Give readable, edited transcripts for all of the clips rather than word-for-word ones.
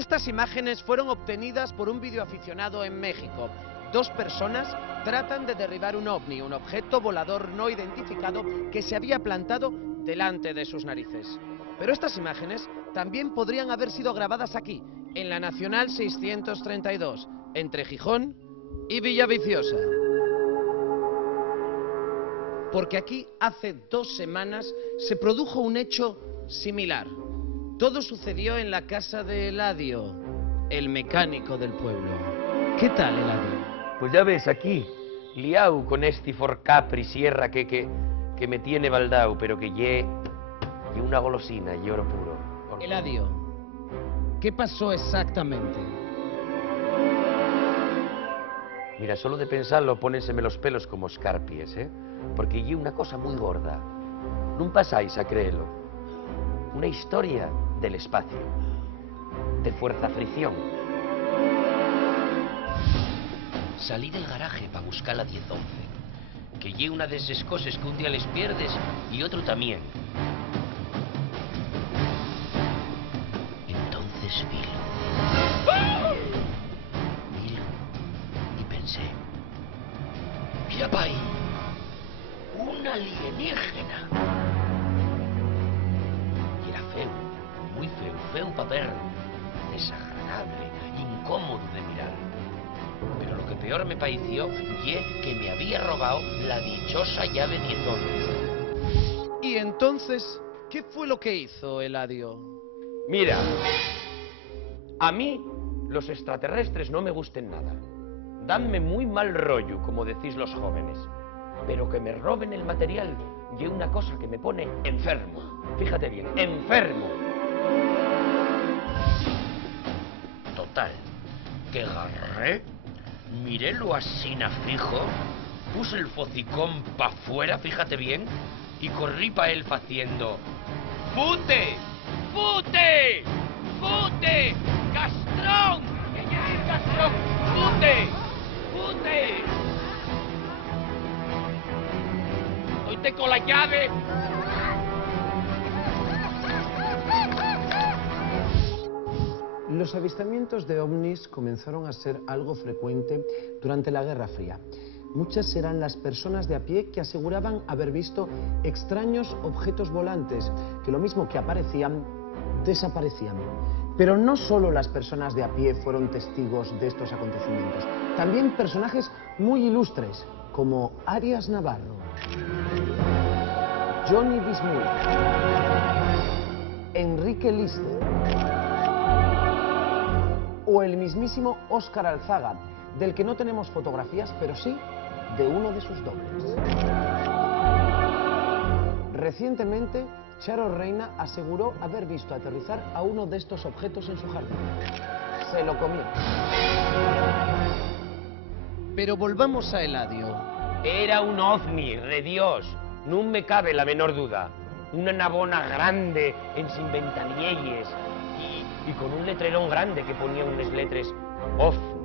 Estas imágenes fueron obtenidas por un videoaficionado en México. Dos personas tratan de derribar un ovni, un objeto volador no identificado que se había plantado delante de sus narices. Pero estas imágenes también podrían haber sido grabadas aquí, en la Nacional 632, entre Gijón y Villaviciosa. Porque aquí, hace 2 semanas, se produjo un hecho similar. Todo sucedió en la casa de Eladio, el mecánico del pueblo. ¿Qué tal, Eladio? Pues ya ves, aquí, liau con este forcapri sierra que me tiene baldao, pero que ye una golosina y oro puro. Eladio, ¿qué pasó exactamente? Mira, solo de pensarlo, pónenseme los pelos como escarpies, ¿eh? Porque ye una cosa muy gorda. No pasáis a creerlo. Una historia del espacio, de fuerza-fricción. Salí del garaje para buscar la 1011, que ye una de esas cosas que un día les pierdes y otro también. Entonces vi y pensé, mira pa' ahí, un alienígena. Y era feo, muy feo, feo para ver, desagradable, incómodo de mirar. Pero lo que peor me pareció ye que me había robado la dichosa llave 1011. Y entonces, ¿qué fue lo que hizo Eladio? Mira, a mí los extraterrestres no me gusten nada. Danme muy mal rollo, como decís los jóvenes. Pero que me roben el material y una cosa que me pone enfermo. Fíjate bien, enfermo. Total, que agarré, mirélo así na fijo, puse el focicón pa' fuera, fíjate bien, y corrí pa' él faciendo ¡Fute! ¡Fute! ¡Fute! ¡Castrón! ¡Que ya es castrón! ¡Fute! ¡Fute! ¡Oíste con la llave! Los avistamientos de ovnis comenzaron a ser algo frecuente durante la Guerra Fría. Muchas eran las personas de a pie que aseguraban haber visto extraños objetos volantes, que lo mismo que aparecían, desaparecían. Pero no solo las personas de a pie fueron testigos de estos acontecimientos, también personajes muy ilustres, como Arias Navarro, Johnny Bismuth, Enrique Lister o el mismísimo Óscar Alzaga, del que no tenemos fotografías, pero sí de uno de sus dobles. Recientemente, Charo Reina aseguró haber visto aterrizar a uno de estos objetos en su jardín. Se lo comió. Pero volvamos a Eladio. Era un ovni, re Dios. No me cabe la menor duda. Una nabona grande en sin ventanielles y con un letrerón grande que ponía unas letras OVNI.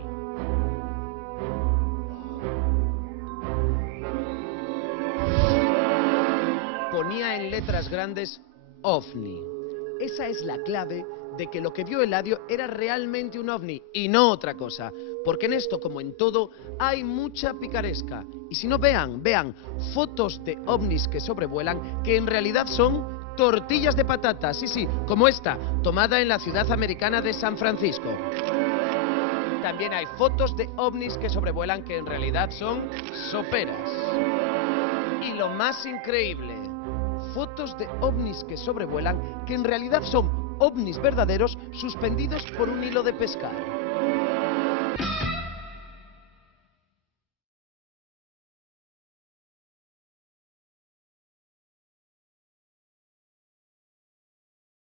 Ponía en letras grandes OVNI. Esa es la clave de que lo que vio Eladio era realmente un ovni y no otra cosa. Porque en esto, como en todo, hay mucha picaresca. Y si no, vean fotos de ovnis que sobrevuelan, que en realidad son tortillas de patata, sí, como esta, tomada en la ciudad americana de San Francisco. También hay fotos de ovnis que sobrevuelan que en realidad son soperas. Y lo más increíble, fotos de ovnis que sobrevuelan que en realidad son ovnis verdaderos suspendidos por un hilo de pescar.